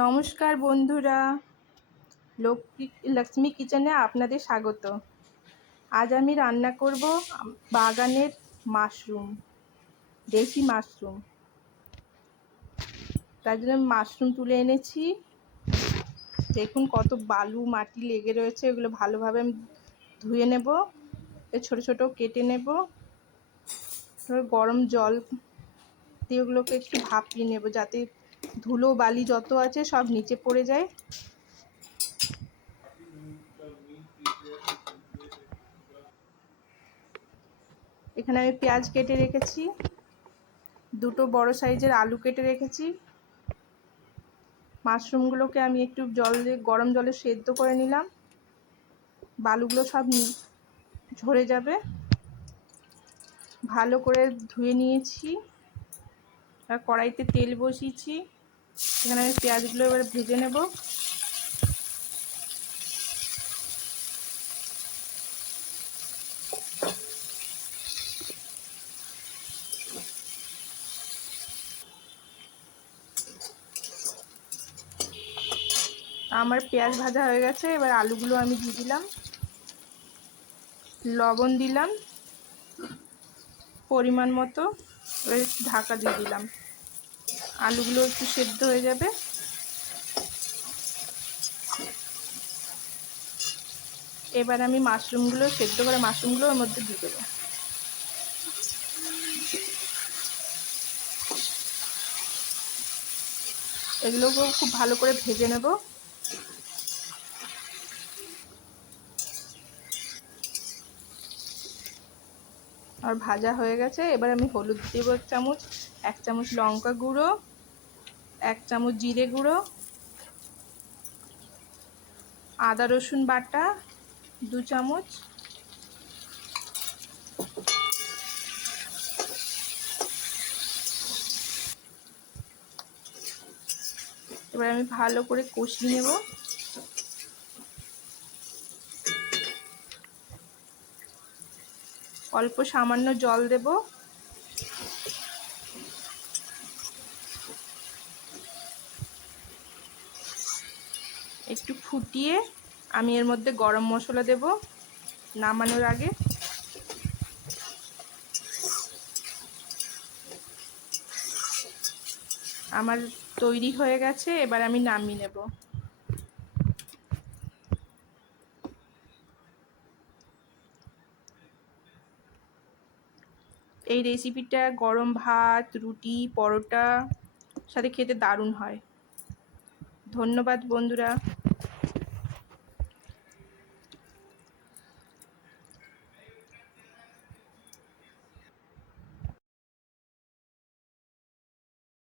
নমস্কার বন্ধুরা, লক্ষ্মী কিচেনে আপনাদের স্বাগত। আজ আমি রান্না করব বাগানের মাশরুম, দেশি মাশরুম। তার জন্য মাশরুম তুলে এনেছি। দেখুন কত বালু মাটি লেগে রয়েছে, এগুলো ভালোভাবে আমি ধুয়ে নেব, ছোট ছোট কেটে নেব। গরম জল দিয়ে ওগুলোকে একটু ভাপিয়ে নেব, যাতে ধুলো বালি যত আছে সব নিচে পড়ে যায়। এখানে আমি পেঁয়াজ কেটে রেখেছি, দুটো বড় সাইজের আলু কেটে রেখেছি। মাশরুমগুলোকে আমি একটু গরম জলে সেদ্ধ করে নিলাম, বালুগুলো সব ঝরে যাবে। ভালো করে ধুয়ে নিয়েছি আর কড়াইতে তেল বসিয়েছি। এখানে আমি পেঁয়াজগুলো এবার ভেজে নেব। আমার পেঁয়াজ ভাজা হয়ে গেছে, এবার আলুগুলো আমি দিয়ে দিলাম, লবণ দিলাম পরিমাণ মতো, এবার ঢাকা দিয়ে দিলাম। আলুগুলো একটু সেদ্ধ হয়ে যাবে। এবার আমি সেদ্ধ করে মাশরুমগুলো ওর মধ্যে দিয়ে দেবো। এগুলোকেও খুব ভালো করে ভেজে নেব। আর ভাজা হয়ে গেছে। এবার আমি হলুদ দেব 1 চামচ, 1 চামচ লঙ্কা গুঁড়ো, 1 চামচ জিরে গুঁড়ো, আদা রসুন বাটা 2 চামচ, এবার আমি ভালো করে কষিয়ে নেব। অল্প সামান্য জল দেব। একটু ফুটিয়ে আমি এর মধ্যে গরম মশলা দেব নামানোর আগে। আমার তৈরি হয়ে গেছে, এবার আমি নামিয়ে নেব। এই রেসিপিটা গরম ভাত, রুটি, পরোটা সাথে খেতে দারুণ হয়। ধন্যবাদ বন্ধুরা।